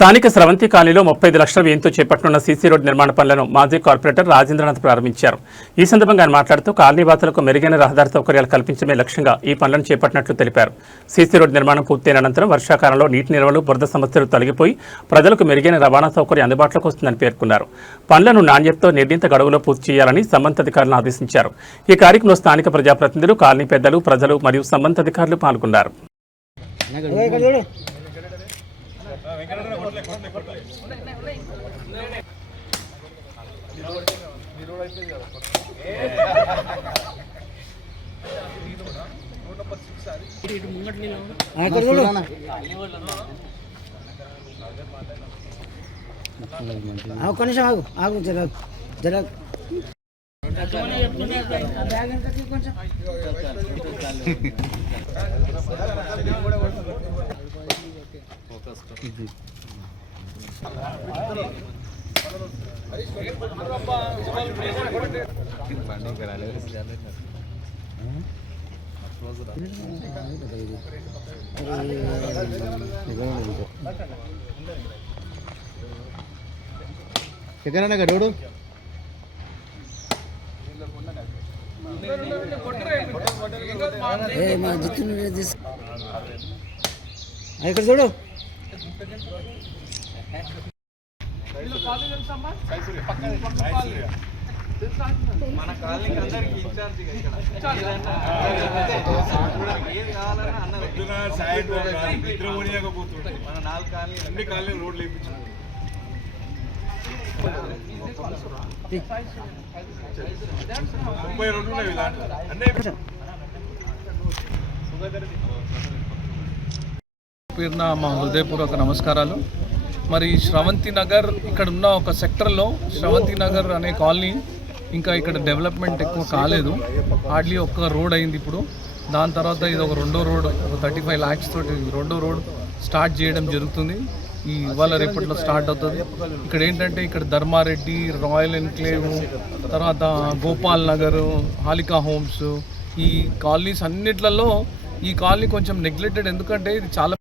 స్థానిక స్రవంతి కాలనీలో 35 లక్షల వ్యయంతో చేపట్టనున్న సీసీ రోడ్ నిర్మాణ పనులను మాజీ కార్పొరేటర్ రాజేంద్రనాథ్ ప్రారంభించారు. ఈ సందర్భంగా ఆయన మాట్లాడుతూ కాలనీ వాసులకు మెరుగైన రహదారి సౌకర్యాలు కల్పించడమే లక్ష్యంగా ఈ పనులను చేపట్టినట్లు తెలిపారు. సీసీ రోడ్ నిర్మాణం పూర్తయిన అనంతరం వర్షాకాలంలో నీటి నిల్వలు, బురద సమస్యలు తొలగిపోయి ప్రజలకు మెరుగైన రవాణా సౌకర్యం అందుబాటులోకి వస్తుందని పేర్కొన్నారు. పనులను నాణ్యతతో నిర్ణీత గడువులో పూర్తి చేయాలని సంబంధిత అధికారులను ఆదేశించారు. ఈ కార్యక్రమంలో స్థానిక ప్రజాప్రతినిధులు, కాలనీ పెద్దలు, ప్రజలు మరియు సంబంధిత అధికారులు పాల్గొన్నారు. ఒక్క నిమిషం ఆగు ఆగు జర జర ఎక్కడన్నా గడోడు మా జిత్తు ఇక్కడ చూడు మన కాలనీకి అందరికి ఇన్ఛార్జ్ మన 4 కాలనీ అన్ని కాలనీ రోడ్లు వేయించుకుంటాం. పేరున మా హృదయపూర్వక నమస్కారాలు. మరి శ్రవంతి నగర్ ఇక్కడ ఉన్న ఒక సెక్టర్లో శ్రవంతి నగర్ అనే కాలనీ ఇంకా ఇక్కడ డెవలప్మెంట్ ఎక్కువ కాలేదు. హార్డ్లీ ఒక్క రోడ్ అయింది. ఇప్పుడు దాని తర్వాత ఇది ఒక రెండో రోడ్, ఒక 35 lakhs తోటి రెండో రోడ్ స్టార్ట్ చేయడం జరుగుతుంది. ఈ ఇవాళ రేపట్లో స్టార్ట్ అవుతుంది. ఇక్కడ ఏంటంటే ఇక్కడ ధర్మారెడ్డి, రాయల్ ఎన్క్లేవ్, తర్వాత గోపాల్ నగర్, హాలికా హోమ్స్, ఈ కాలనీస్ అన్నిట్లలో ఈ కాలనీ కొంచెం నెగ్లెక్టెడ్. ఎందుకంటే ఇది చాలా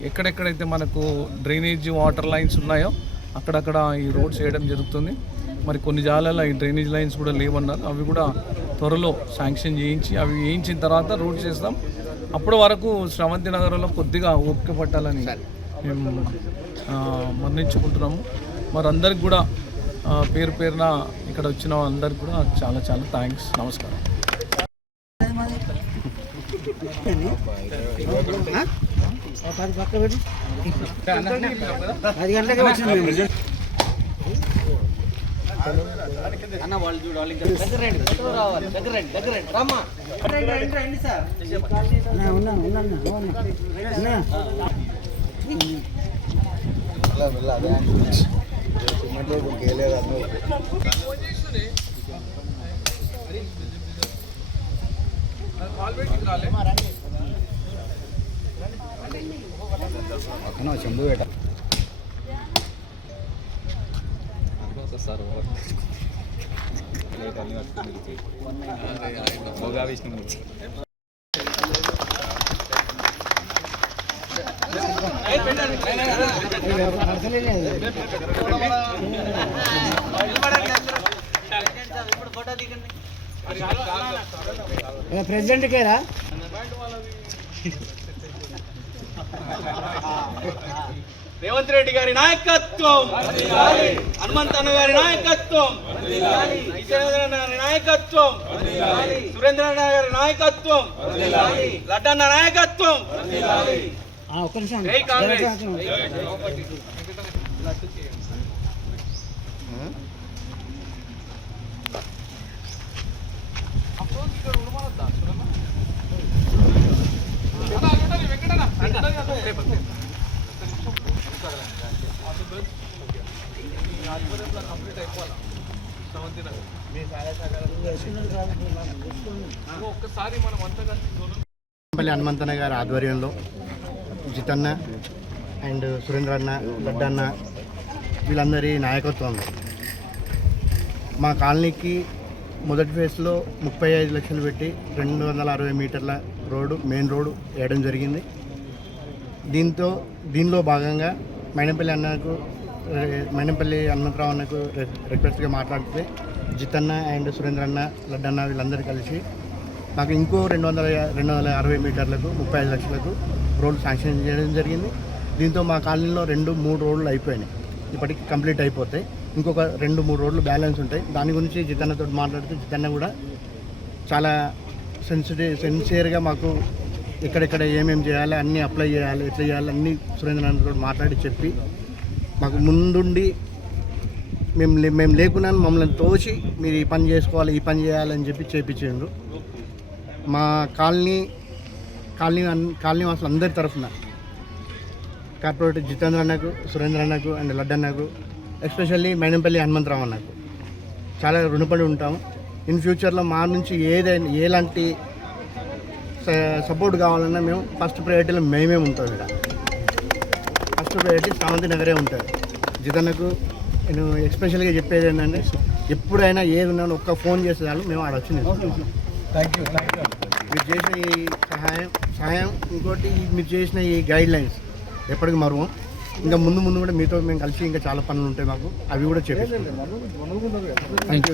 ఎక్కడెక్కడైతే మనకు డ్రైనేజ్ వాటర్ లైన్స్ ఉన్నాయో అక్కడక్కడ ఈ రోడ్స్ వేయడం జరుగుతుంది. మరి కొన్ని జాగాలలో ఈ డ్రైనేజ్ లైన్స్ కూడా లేవన్నారు. అవి కూడా త్వరలో శాంక్షన్ చేయించి అవి వేయించిన తర్వాత రోడ్స్ చేస్తాం. అప్పటి వరకు శ్రవంతి నగరంలో కొద్దిగా ఓపిక పట్టాలని మేము మరణించుకుంటున్నాము. మరి అందరికి కూడా పేరు పేరున ఇక్కడ వచ్చిన అందరికి కూడా చాలా చాలా థ్యాంక్స్, నమస్కారం. 10 గంటలకే వచ్చినాం మేము. అన్న వాళ్ళు చూడాలి ఇంకా దగ్గర రావాలి, దగ్గర రామ్మా. చెంబు పెట్ట సార్ విష్ణు ప్రెసిడెంట్ కేరా రేవంత్ రెడ్డి గారి నాయకత్వం, హనుమంతన్న గారి నాయకత్వం, గారి నాయకత్వం, సురేంద్రన్న గారి నాయకత్వం, లడ్డన్న నాయకత్వం. ఒక్క నిమిషం కంప్లీట్ అయిపోవాలా శ్రవంతి నగర్ ఒక్కసారి మనం అంతా కలిసి హనుమంతన్న గారి ఆధ్వర్యంలో జితన్న అండ్ సురేంద్రన్న, లడ్డన్న వీళ్ళందరి నాయకత్వంలో మా కాలనీకి మొదటి ఫేజ్లో 35 లక్షలు పెట్టి 260 మీటర్ల రోడ్డు, మెయిన్ రోడ్డు వేయడం జరిగింది. దీనిలో భాగంగా మైనంపల్లి హనుమంతరావు అన్నకు రిక్వెస్ట్గా మాట్లాడితే జితన్న అండ్ సురేంద్ర అన్న లడ్డన్న వీళ్ళందరూ కలిసి మాకు ఇంకో 260 మీటర్లకు 35 లక్షలకు రోడ్లు శాంక్షన్ చేయడం జరిగింది. దీంతో మా కాలనీలో 2-3 రోడ్లు అయిపోయినాయి, ఇప్పటికి కంప్లీట్ అయిపోతాయి. ఇంకొక 2-3 రోడ్లు బ్యాలెన్స్ ఉంటాయి. దాని గురించి జితన్నతో మాట్లాడితే జితన్న కూడా చాలా సిన్సియర్గా మాకు ఎక్కడెక్కడ ఏమేమి చేయాలి, అన్నీ అప్లై చేయాలి, ఎట్లా చేయాలి అన్నీ సురేంద్రనాథ్తో మాట్లాడి చెప్పి మాకు ముందుండి మేము లేకున్నా మమ్మల్ని తోచి మీరు ఈ పని చేసుకోవాలి, ఈ పని చేయాలని చెప్పి చేయించారు. మా కాలనీ వాసులు అందరి తరఫున కార్పొరేటర్ జితేంద్ర అన్నకు, సురేంద్ర అన్నకు అండ్ లడ్డన్నకు, ఎస్పెషల్లీ మైనంపల్లి హనుమంతరావు అన్నకు చాలా రుణపడి ఉంటాము. ఇన్ ఫ్యూచర్లో మా నుంచి ఎలాంటి సపోర్ట్ కావాలన్నా మేము ఫస్ట్ ప్రయారిటీలో మేమే ఉంటాం. ఇక్కడ ఫస్ట్ ప్రయారిటీ శ్రావంతి నగరే ఉంటుంది. జితన్నకు నేను ఎస్పెషల్గా చెప్పేది ఏంటంటే ఎప్పుడైనా ఏది ఉన్నా ఒక్క ఫోన్ చేసే చాలు, మేము ఆడ వచ్చి థ్యాంక్ యూ. మీరు చేసిన ఈ సహాయం ఇంకోటి మీరు చేసిన ఈ గైడ్ లైన్స్ ఎప్పటికీ మరువం. ఇంకా ముందు కూడా మీతో మేము కలిసి ఇంకా చాలా పనులు ఉంటాయి మాకు, అవి కూడా చేపిస్తాం. Thank you.